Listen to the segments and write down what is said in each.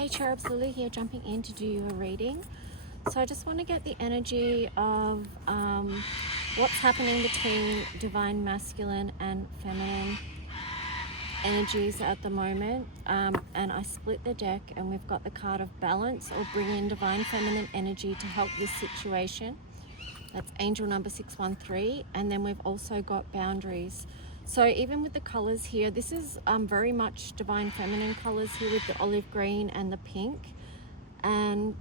Hey cherubs, Lulu here, jumping in to do you a reading. So I just want to get the energy of what's happening between divine masculine and feminine energies at the moment. And I split the deck and we've got the card of balance, or bring in divine feminine energy to help this situation. That's angel number 613. And then we've also got boundaries. So even with the colors here, this is very much divine feminine colors here with the olive green and the pink. And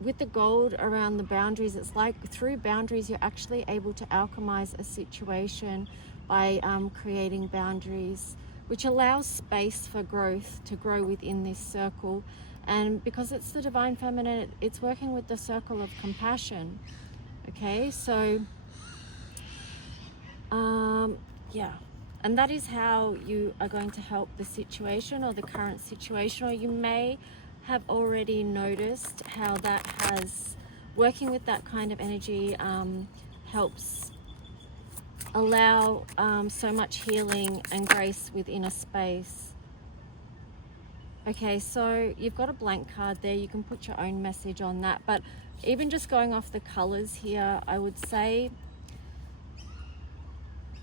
with the gold around the boundaries, it's like through boundaries you're actually able to alchemize a situation by creating boundaries, which allows space for growth to grow within this circle. And because it's the divine feminine, it's working with the circle of compassion. Okay, so yeah, and that is how you are going to help the situation or the current situation, or you may have already noticed how that has, working with that kind of energy helps allow so much healing and grace within a space. Okay, so you've got a blank card there, you can put your own message on that, but even just going off the colors here, I would say,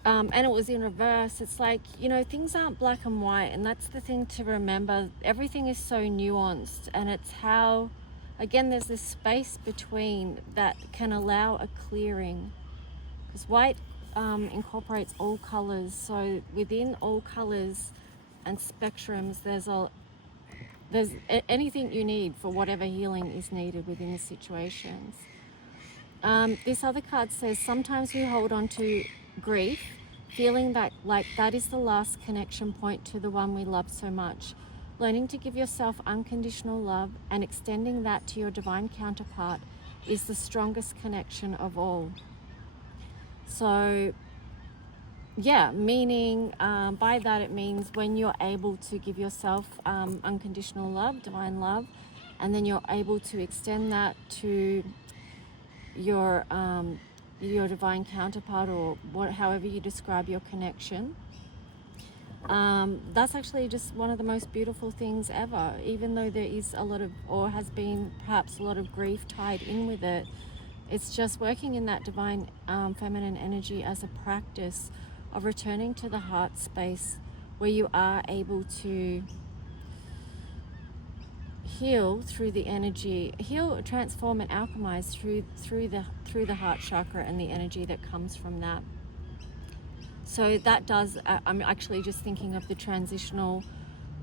and it was in reverse, it's like, you know, things aren't black and white, and that's the thing to remember. Everything is so nuanced, and it's how, again, there's this space between that can allow a clearing, because white incorporates all colors. So within all colors and spectrums, there's anything you need for whatever healing is needed within the situations. This other card says, sometimes we hold on to grief, feeling that like that is the last connection point to the one we love so much. Learning to give yourself unconditional love and extending that to your divine counterpart is the strongest connection of all. So yeah, meaning by that it means when you're able to give yourself unconditional love, divine love, and then you're able to extend that to your divine counterpart, or however you describe your connection, that's actually just one of the most beautiful things ever. Even though there is a lot of, or has been perhaps a lot of grief tied in with it, it's just working in that divine feminine energy as a practice of returning to the heart space where you are able to heal through the energy, heal, transform and alchemize through the heart chakra and the energy that comes from that. So that does, I'm actually just thinking of the transitional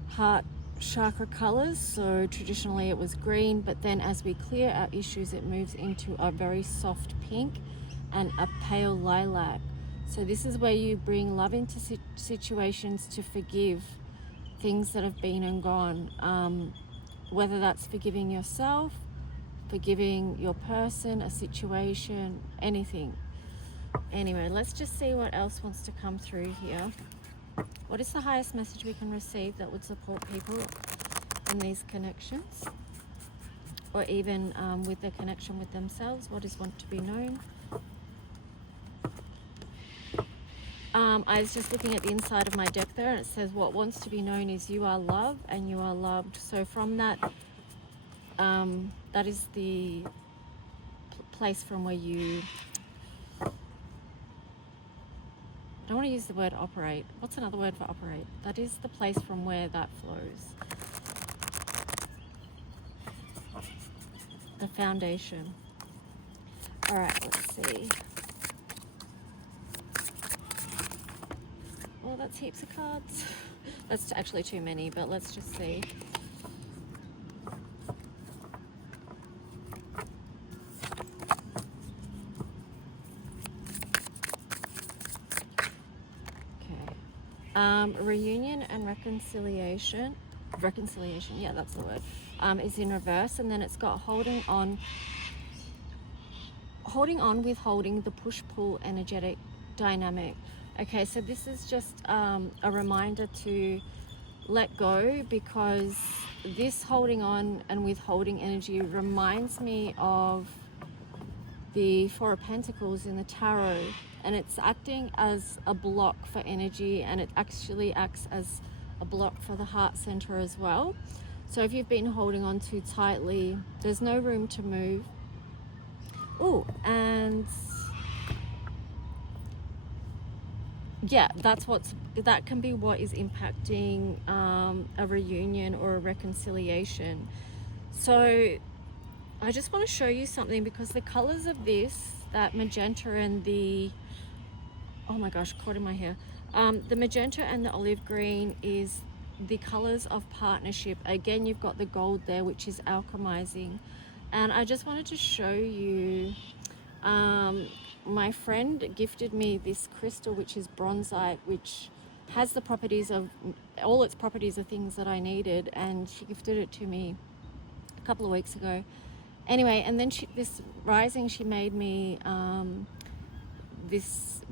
heart chakra colors. So traditionally it was green, but then as we clear our issues, it moves into a very soft pink and a pale lilac. So this is where you bring love into situations to forgive things that have been and gone. Whether that's forgiving yourself, forgiving your person, a situation, anything. Anyway, let's just see what else wants to come through here. What is the highest message we can receive that would support people in these connections? Or even with their connection with themselves? What is want to be known? I was just looking at the inside of my deck there, and it says what wants to be known is you are love and you are loved. So from that, that is the place from where you, I don't want to use the word operate. What's another word for operate? That is the place from where that flows. The foundation. All right, let's see. Well, that's heaps of cards. That's actually too many, but let's just see. Okay. Reunion and reconciliation. Reconciliation, yeah, that's the word. Is in reverse, and then it's got holding on with holding the push-pull energetic dynamic. Okay, so this is just a reminder to let go, because this holding on and withholding energy reminds me of the Four of Pentacles in the Tarot, and it's acting as a block for energy, and it actually acts as a block for the heart center as well. So if you've been holding on too tightly, there's no room to move. Oh, and yeah, that can be what is impacting a reunion or a reconciliation. So I just want to show you something, because the colors of this, that magenta and the, oh my gosh, caught in my hair. The magenta and the olive green is the colors of partnership. Again, you've got the gold there, which is alchemizing. And I just wanted to show you, my friend gifted me this crystal, which is bronzite, which has the properties of, all its properties are things that I needed, and she gifted it to me a couple of weeks ago. Anyway, and then this rising, she made me this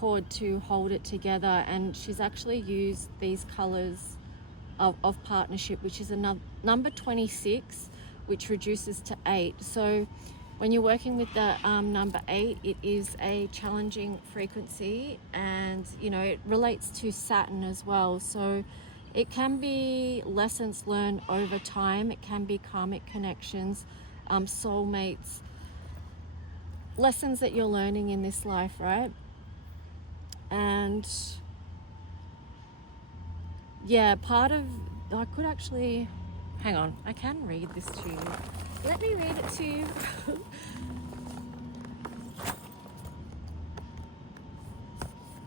cord to hold it together, and she's actually used these colors of partnership, which is a number 26, which reduces to 8. So when you're working with the number 8, it is a challenging frequency, and it relates to Saturn as well. So it can be lessons learned over time. It can be karmic connections, soulmates, lessons that you're learning in this life, right? And yeah, I could actually, hang on, I can read this to you. Let me read it to you.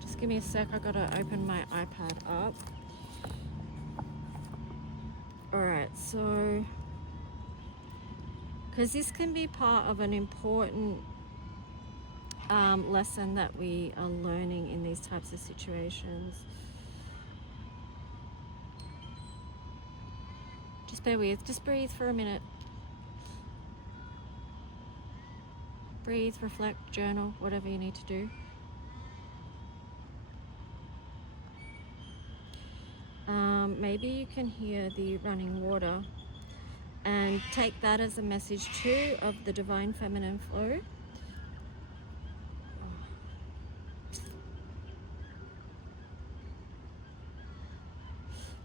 Just give me a sec, I gotta open my iPad up. Alright, so, because this can be part of an important lesson that we are learning in these types of situations. Just bear with, just breathe for a minute. Breathe, reflect, journal, whatever you need to do. Maybe you can hear the running water, and take that as a message too of the divine feminine flow.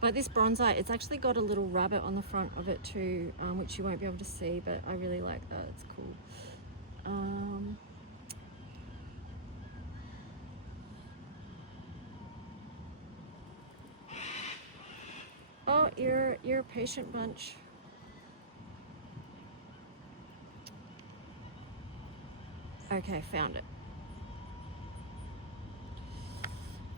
But this bronzite, it's actually got a little rabbit on the front of it too, which you won't be able to see, but I really like that. It's cool. Oh, you're a patient bunch. Okay, found it.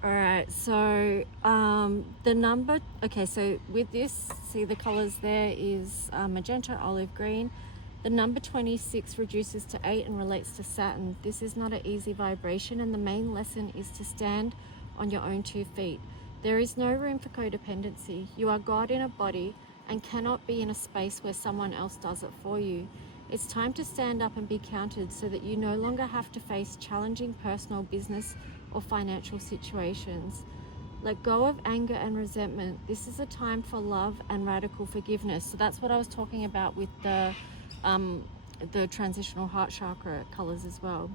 All right, so the number, okay, so with this, see the colors there is magenta, olive green. The number 26 reduces to 8 and relates to Saturn. This is not an easy vibration, and the main lesson is to stand on your own 2 feet. There is no room for codependency. You are God in a body and cannot be in a space where someone else does it for you. It's time to stand up and be counted so that you no longer have to face challenging personal, business, or financial situations. Let go of anger and resentment. This is a time for love and radical forgiveness. So that's what I was talking about with the transitional heart chakra colors as well.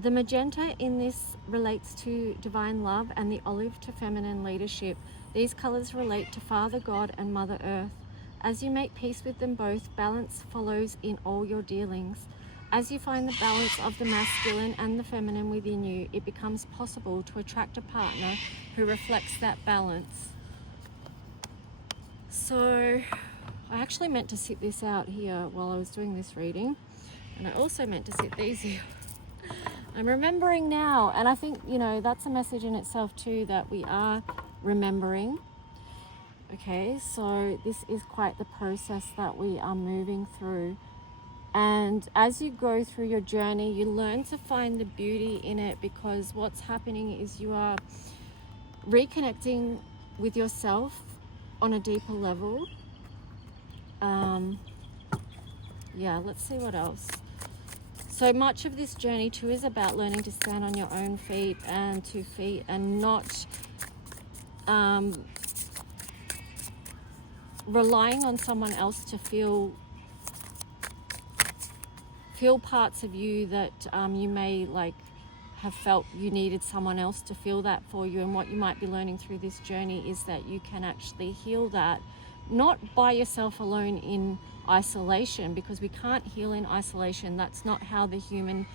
The magenta in this relates to divine love, and the olive to feminine leadership. These colors relate to Father God and Mother Earth. As you make peace with them both, balance follows in all your dealings. As you find the balance of the masculine and the feminine within you, it becomes possible to attract a partner who reflects that balance. So I actually meant to sit this out here while I was doing this reading, and I also meant to sit these here. I'm remembering now, and I think, that's a message in itself too, that we are remembering. Okay, so this is quite the process that we are moving through. And as you go through your journey, you learn to find the beauty in it, because what's happening is you are reconnecting with yourself on a deeper level. Yeah, let's see what else. So much of this journey too is about learning to stand on your own feet and 2 feet, and not relying on someone else to feel parts of you that you may have felt you needed someone else to feel that for you. And what you might be learning through this journey is that you can actually heal that, not by yourself alone in isolation, because we can't heal in isolation. That's not how the human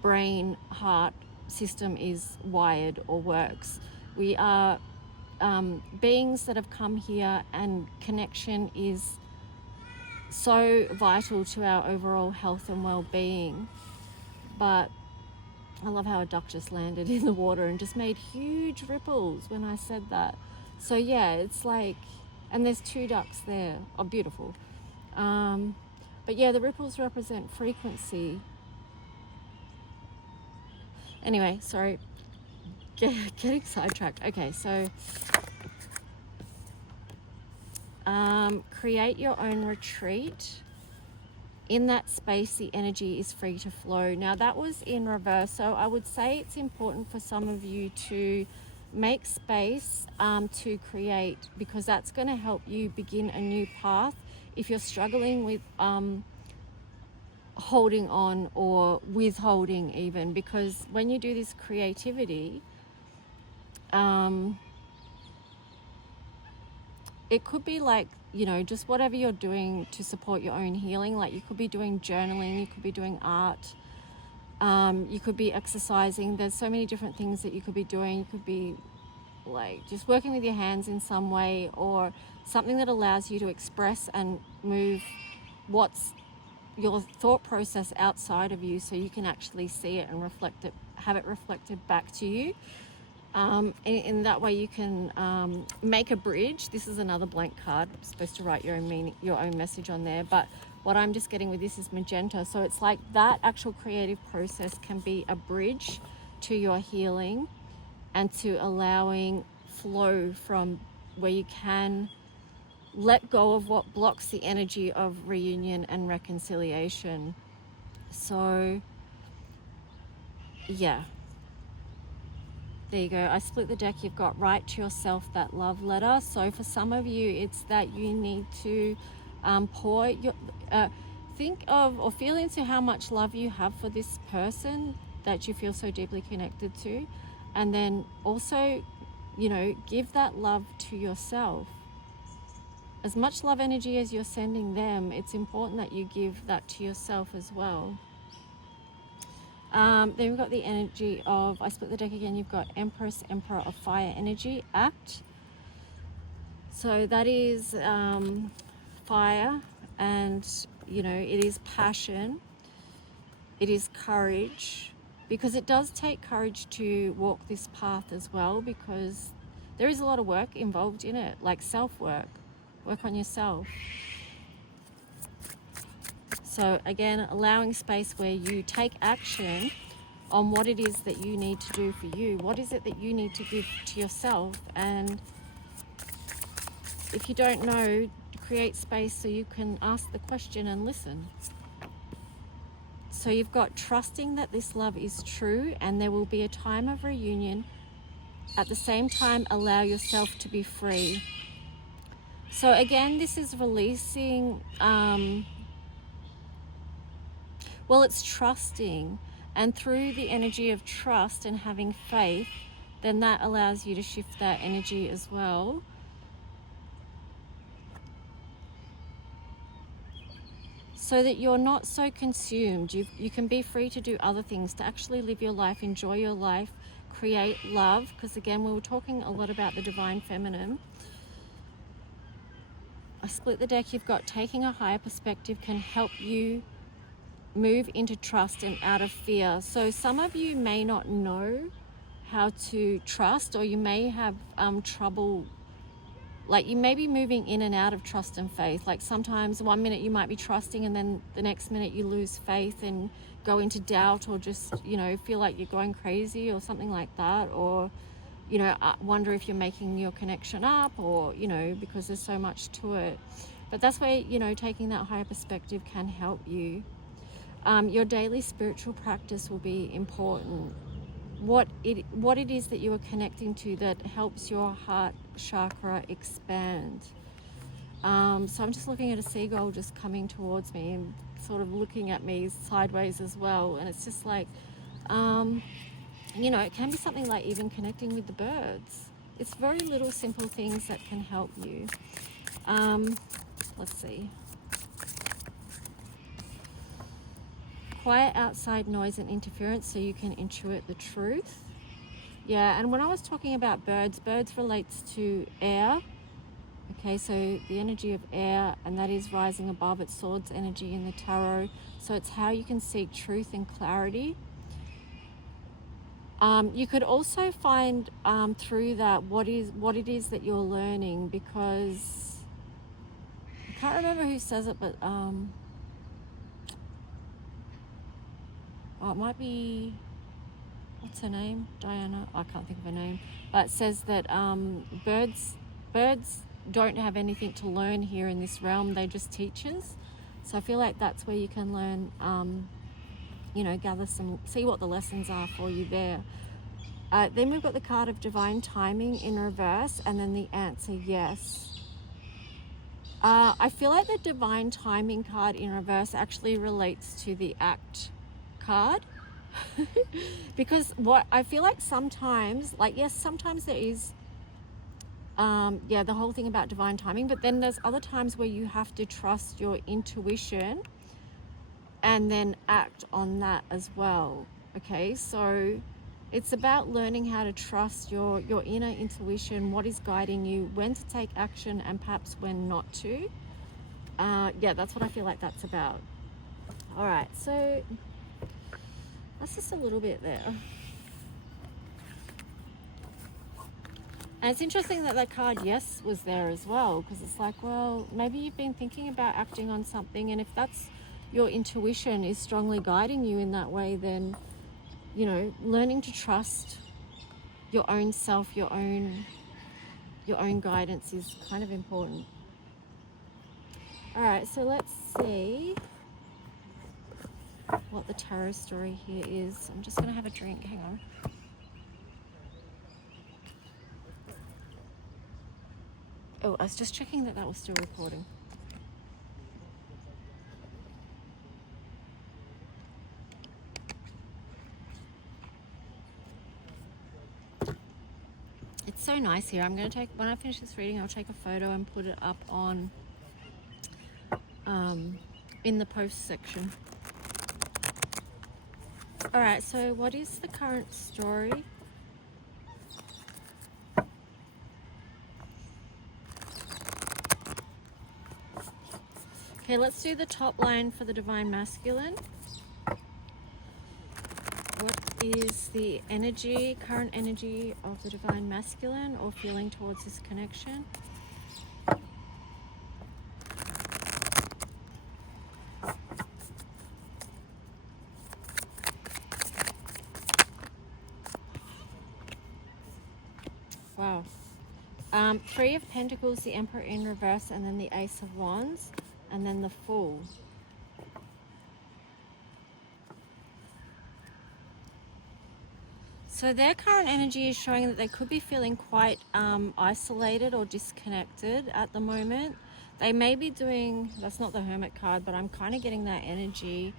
brain heart system is wired or works. We are beings that have come here, and connection is so vital to our overall health and well-being. But I love how a duck just landed in the water and just made huge ripples when I said that. So yeah, it's like, and there's 2 ducks there. Oh, beautiful. But yeah, the ripples represent frequency. Anyway, sorry, getting sidetracked. Okay, so create your own retreat. In that space, the energy is free to flow. Now, that was in reverse. So I would say it's important for some of you to make space to create, because that's going to help you begin a new path. If you're struggling with holding on or withholding even, because when you do this creativity, it could be like, you know, just whatever you're doing to support your own healing. Like, you could be doing journaling, you could be doing art, you could be exercising. There's so many different things that you could be doing. You could be like just working with your hands in some way, or something that allows you to express and move what's your thought process outside of you, so you can actually see it and reflect it, have it reflected back to you. In that way you can make a bridge. This is another blank card. I'm supposed to write your own meaning, your own message on there, but what I'm just getting with this is magenta. So it's like that actual creative process can be a bridge to your healing and to allowing flow from where you can let go of what blocks the energy of reunion and reconciliation. So yeah, there you go. I split the deck. You've got write to yourself that love letter. So for some of you, it's that you need to pour your think of or feel into how much love you have for this person that you feel so deeply connected to, and then also, you know, give that love to yourself. As much love energy as you're sending them, it's important that you give that to yourself as well. Then we've got the energy of, I split the deck again, you've got Empress, Emperor of Fire energy, act. So that is fire, and you know, it is passion, it is courage, because it does take courage to walk this path as well, because there is a lot of work involved in it, like self-work, work on yourself. So again, allowing space where you take action on what it is that you need to do for you. What is it that you need to give to yourself? And if you don't know, create space so you can ask the question and listen. So you've got trusting that this love is true and there will be a time of reunion. At the same time, allow yourself to be free. So again, this is releasing, well, it's trusting, and through the energy of trust and having faith, then that allows you to shift that energy as well. So that you're not so consumed. You can be free to do other things, to actually live your life, enjoy your life, create love, because again, we were talking a lot about the divine feminine. I split the deck. You've got taking a higher perspective can help you move into trust and out of fear. So some of you may not know how to trust, or you may have trouble, like you may be moving in and out of trust and faith. Like sometimes one minute you might be trusting and then the next minute you lose faith and go into doubt, or just, you know, feel like you're going crazy or something like that, or, you know, wonder if you're making your connection up, or, you know, because there's so much to it. But that's where, you know, taking that higher perspective can help you. Your daily spiritual practice will be important. What it is that you are connecting to that helps your heart chakra expand. So I'm just looking at a seagull just coming towards me and sort of looking at me sideways as well, and it's just like you know, it can be something like even connecting with the birds. It's very little simple things that can help you. Let's see. Quiet outside noise and interference so you can intuit the truth. Yeah, and when I was talking about birds, birds relates to air. Okay, so the energy of air, and that is rising above. It's swords energy in the tarot. So it's how you can seek truth and clarity. You could also find through that what it is that you're learning, because I can't remember who says it, but well, it might be, what's her name? Diana? I can't think of her name. But it says that birds don't have anything to learn here in this realm. They're just teachers. So I feel like that's where you can learn, you know, see what the lessons are for you there. Then we've got the card of divine timing in reverse, and then the answer yes. I feel like the divine timing card in reverse actually relates to the act card. Because what I feel like sometimes, like, yes, sometimes there is the whole thing about divine timing, but then there's other times where you have to trust your intuition and then act on that as well. Okay, so it's about learning how to trust your inner intuition, what is guiding you, when to take action, and perhaps when not to. Yeah, that's what I feel like that's about. All right, so that's just a little bit there. And it's interesting that card yes was there as well, because it's like, well, maybe you've been thinking about acting on something, and if that's your intuition is strongly guiding you in that way, then, you know, learning to trust your own self, your own guidance is kind of important. All right, so let's see what the tarot story here is. I'm just going to have a drink. Hang on. Oh, I was just checking that was still recording. It's so nice here. I'm going to when I finish this reading, I'll take a photo and put it up on in the post section. All right, so what is the current story? Okay, let's do the top line for the Divine Masculine. What is the energy, current energy of the Divine Masculine, or feeling towards this connection? Wow. Three of Pentacles, the Emperor in reverse, and then the Ace of Wands, and then the Fool. So their current energy is showing that they could be feeling quite isolated or disconnected at the moment. They may be doing, that's not the Hermit card, but I'm kind of getting that energy.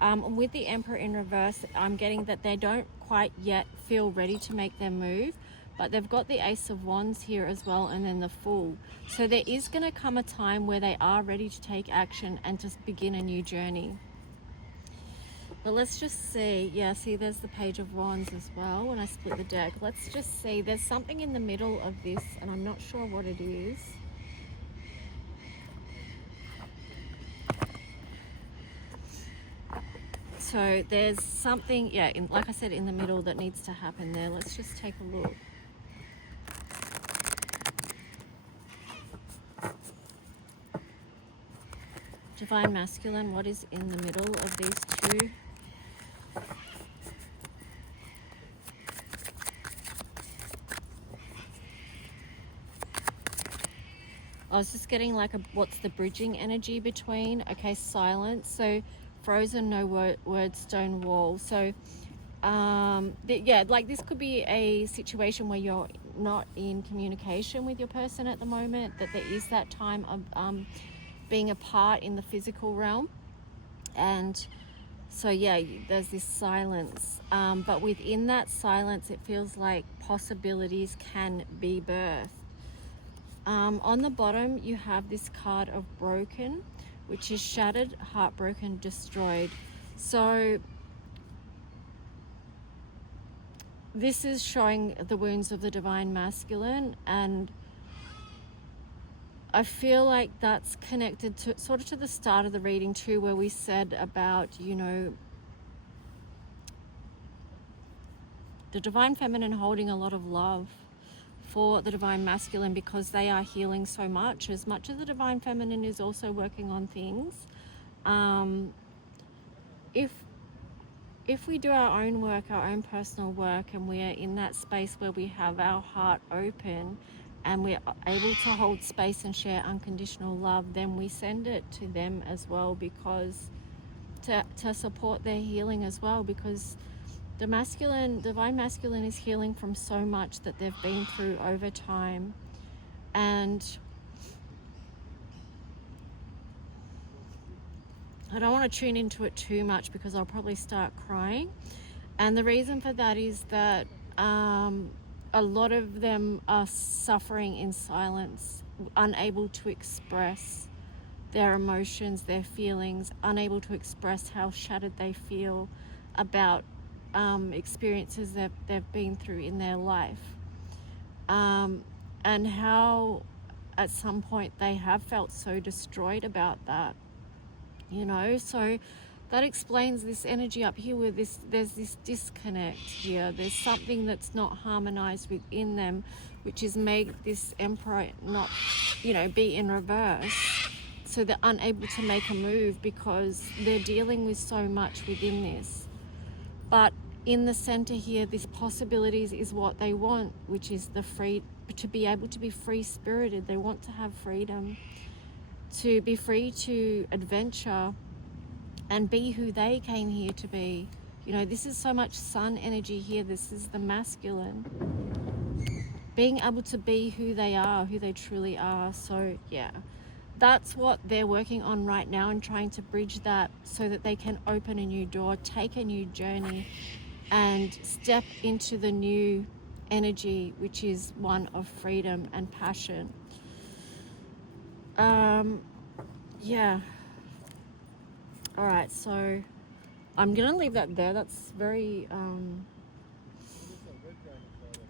With the Emperor in reverse, I'm getting that they don't quite yet feel ready to make their move, but they've got the Ace of Wands here as well, and then the Fool. So there is going to come a time where they are ready to take action and to begin a new journey. But let's just see. Yeah, see, there's the Page of Wands as well when I split the deck. Let's just see. There's something in the middle of this, and I'm not sure what it is. So there's something, yeah, like I said, in the middle that needs to happen there. Let's just take a look. Divine Masculine, what is in the middle of these two? I was just getting like what's the bridging energy between? Okay, silence. So frozen, no word, stone wall. So yeah, like this could be a situation where you're not in communication with your person at the moment, that there is that time of being apart in the physical realm. And So yeah, there's this silence, but within that silence, it feels like possibilities can be birthed. On the bottom, you have this card of broken, which is shattered, heartbroken, destroyed. So this is showing the wounds of the divine masculine, and I feel like that's connected to sort of to the start of the reading too, where we said about, you know, the divine feminine holding a lot of love for the divine masculine because they are healing so much as the divine feminine is also working on things. If we do our own work, our own personal work, and we are in that space where we have our heart open and we're able to hold space and share unconditional love, then we send it to them as well, because to support their healing as well, because the divine masculine is healing from so much that they've been through over time. And I don't want to tune into it too much because I'll probably start crying. And the reason for that is that a lot of them are suffering in silence, unable to express their emotions, their feelings, unable to express how shattered they feel about experiences that they've been through in their life, and how at some point they have felt so destroyed about that, you know. So that explains this energy up here where there's this disconnect here. There's something that's not harmonized within them, which is made this emperor not, you know, be in reverse. So they're unable to make a move because they're dealing with so much within this. But in the center here, this possibilities is what they want, which is to be able to be free spirited. They want to have freedom, to be free to adventure and be who they came here to be. You know, this is so much sun energy here. This is the masculine. Being able to be who they are, who they truly are. So yeah, that's what they're working on right now, and trying to bridge that so that they can open a new door, take a new journey, and step into the new energy, which is one of freedom and passion. Yeah. All right, so I'm gonna leave that there. That's very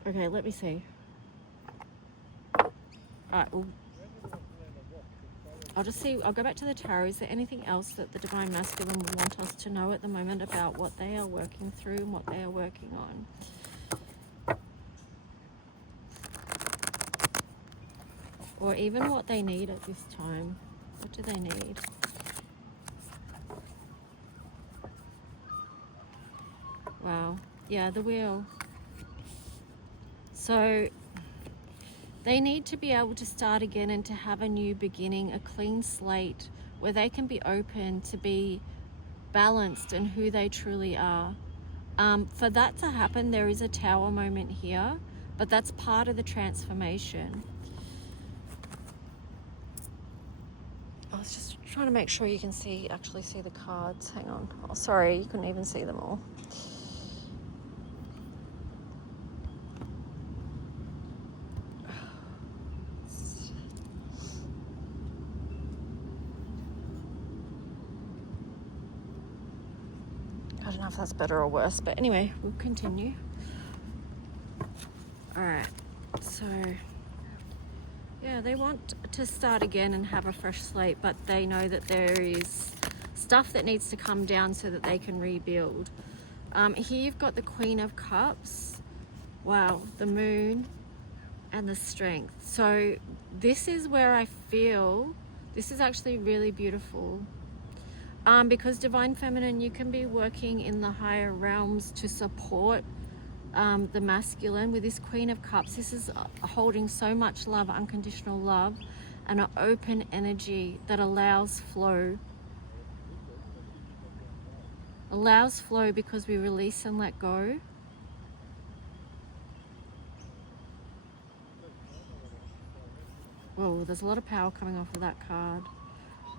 okay, let me see. All right, well, I'll go back to the tarot. Is there anything else that the divine masculine would want us to know at the moment about what they are working through and what they are working on? Or even what they need at this time. What do they need? Wow. Yeah, the wheel. So they need to be able to start again and to have a new beginning, a clean slate where they can be open to be balanced in who they truly are. For that to happen, there is a tower moment here, but that's part of the transformation. I was just trying to make sure you can actually see the cards. Hang on. Oh, sorry, you couldn't even see them all. I don't know if that's better or worse, but anyway, we'll continue. All right, so yeah, they want to start again and have a fresh slate, but they know that there is stuff that needs to come down so that they can rebuild. Here you've got the Queen of Cups. Wow, the Moon and the Strength. So this is where I feel this is actually really beautiful. Because divine feminine, you can be working in the higher realms to support the masculine. With this Queen of Cups, this is holding so much love, unconditional love, and an open energy that allows flow. Allows flow because we release and let go. Whoa, there's a lot of power coming off of that card.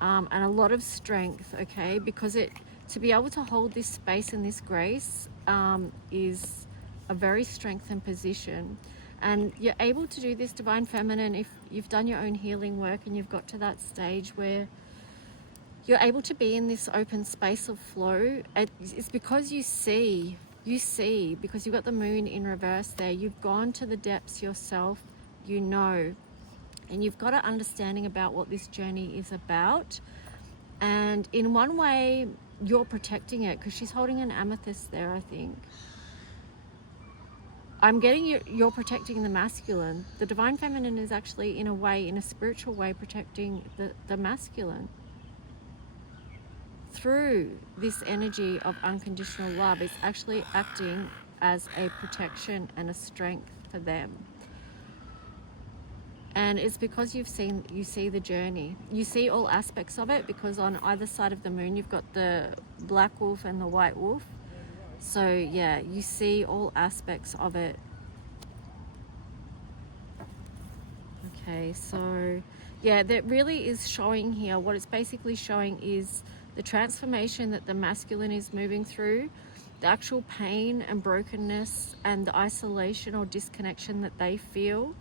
And a lot of strength, okay, because to be able to hold this space and this grace is a very strengthened position. And you're able to do this, Divine Feminine, if you've done your own healing work and you've got to that stage where you're able to be in this open space of flow. It's because you see, because you've got the moon in reverse there. You've gone to the depths yourself, you know, and you've got an understanding about what this journey is about. And in one way, you're protecting it, because she's holding an amethyst there, I think. I'm getting you're protecting the masculine. The Divine Feminine is actually, in a way, in a spiritual way, protecting the masculine. Through this energy of unconditional love, it's actually acting as a protection and a strength for them. And it's because you see the journey. You see all aspects of it, because on either side of the moon, you've got the black wolf and the white wolf. So yeah, you see all aspects of it. Okay, so yeah, that really is showing here. What it's basically showing is the transformation that the masculine is moving through, the actual pain and brokenness and the isolation or disconnection that they feel,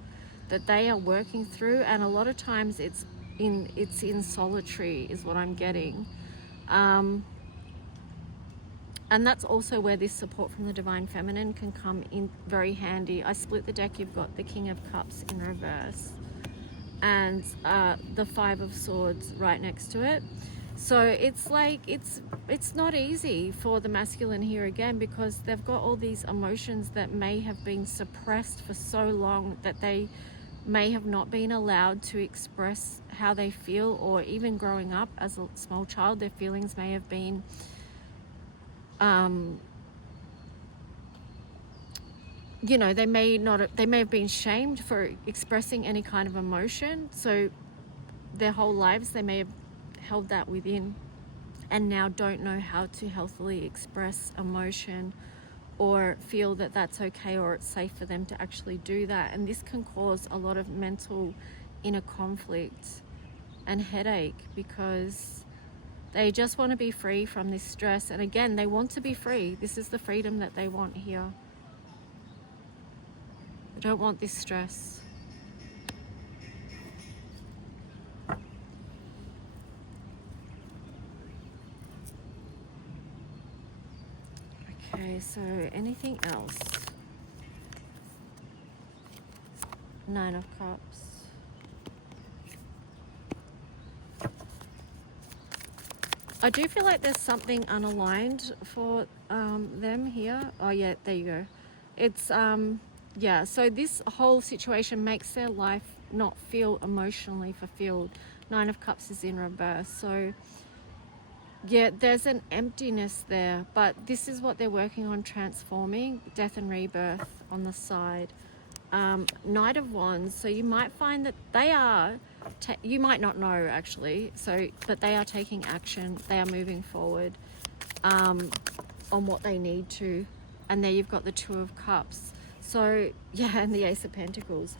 that they are working through. And a lot of times it's in solitary, is what I'm getting. And that's also where this support from the Divine Feminine can come in very handy. I split the deck. You've got the King of Cups in reverse and the Five of Swords right next to it. So it's like, it's not easy for the masculine here again, because they've got all these emotions that may have been suppressed for so long that they may have not been allowed to express how they feel, or even growing up as a small child, their feelings may have been you know, they may have been shamed for expressing any kind of emotion. So their whole lives they may have held that within, and now don't know how to healthily express emotion or feel that that's okay, or it's safe for them to actually do that. And this can cause a lot of mental inner conflict and headache, because they just want to be free from this stress. And again, they want to be free. This is the freedom that they want here. They don't want this stress. Okay, so anything else? Nine of Cups. I do feel like there's something unaligned for them here. Oh yeah, there you go. It's yeah, so this whole situation makes their life not feel emotionally fulfilled. Nine of Cups is in reverse. So yeah, there's an emptiness there, but this is what they're working on transforming. Death and rebirth on the side. Knight of Wands. So you might find that they are, you might not know actually, but they are taking action. They are moving forward on what they need to. And there you've got the Two of Cups. So yeah, and the Ace of Pentacles.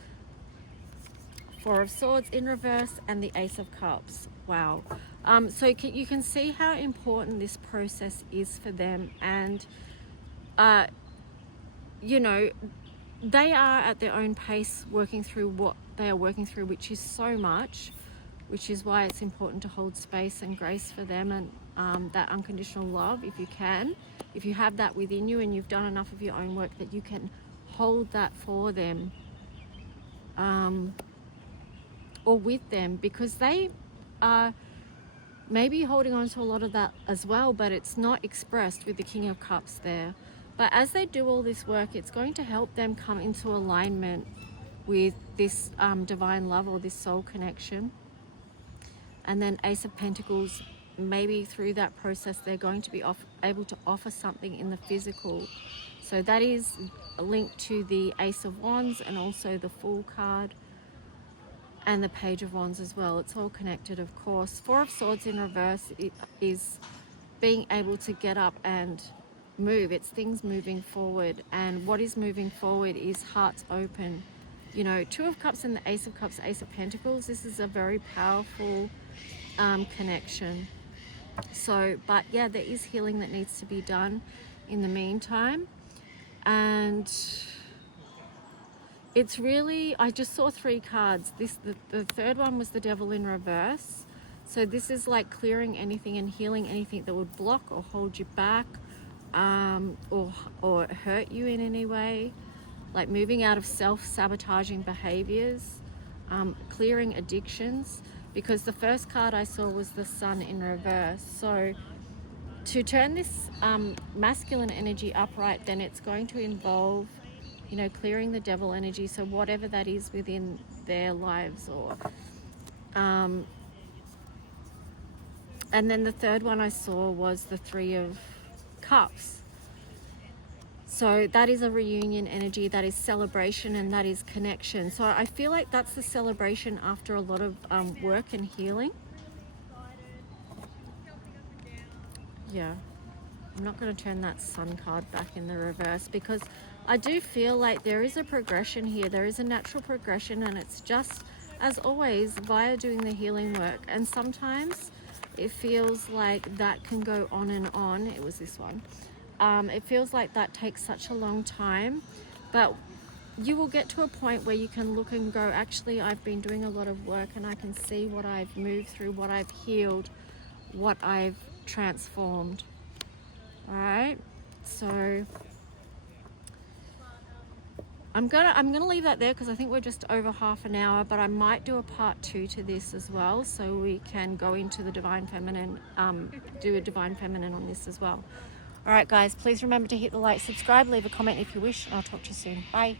Four of Swords in reverse and the Ace of Cups. Wow. So you can see how important this process is for them. And you know, they are at their own pace working through what they are working through, which is so much, which is why it's important to hold space and grace for them, and that unconditional love, if you can. If you have that within you and you've done enough of your own work, that you can hold that for them, or with them, because they are maybe holding on to a lot of that as well, but it's not expressed with the King of Cups there. But as they do all this work, it's going to help them come into alignment with this divine love, or this soul connection. And then Ace of Pentacles, maybe through that process, they're going to be able to offer something in the physical. So that is linked to the Ace of Wands, and also the Fool card, and the Page of Wands as well. It's all connected, of course. Four of Swords in reverse is being able to get up and move. It's things moving forward, and what is moving forward is hearts open. You know, Two of Cups and the Ace of Cups, Ace of Pentacles, this is a very powerful connection. So, but yeah, there is healing that needs to be done in the meantime. And it's really, I just saw 3 cards. The third one was the Devil in reverse. So this is like clearing anything and healing anything that would block or hold you back, or hurt you in any way, like moving out of self-sabotaging behaviors, clearing addictions, because the first card I saw was the Sun in reverse. So to turn this masculine energy upright, then it's going to involve, you know, clearing the devil energy, so whatever that is within their lives, or and then the third one I saw was the 3 of Cups. So that is a reunion energy, that is celebration, and that is connection. So I feel like that's the celebration after a lot of work and healing. Yeah, I'm not going to turn that Sun card back in the reverse, because I do feel like there is a progression here. There is a natural progression, and it's just, as always, via doing the healing work. And sometimes it feels like that can go on and on. It was this one. It feels like that takes such a long time, but you will get to a point where you can look and go, actually, I've been doing a lot of work, and I can see what I've moved through, what I've healed, what I've transformed. All right, so I'm gonna leave that there, because I think we're just over half an hour, but I might do a part 2 to this as well, so we can go into the Divine Feminine, do a Divine Feminine on this as well. All right, guys, please remember to hit the like, subscribe, leave a comment if you wish, and I'll talk to you soon. Bye.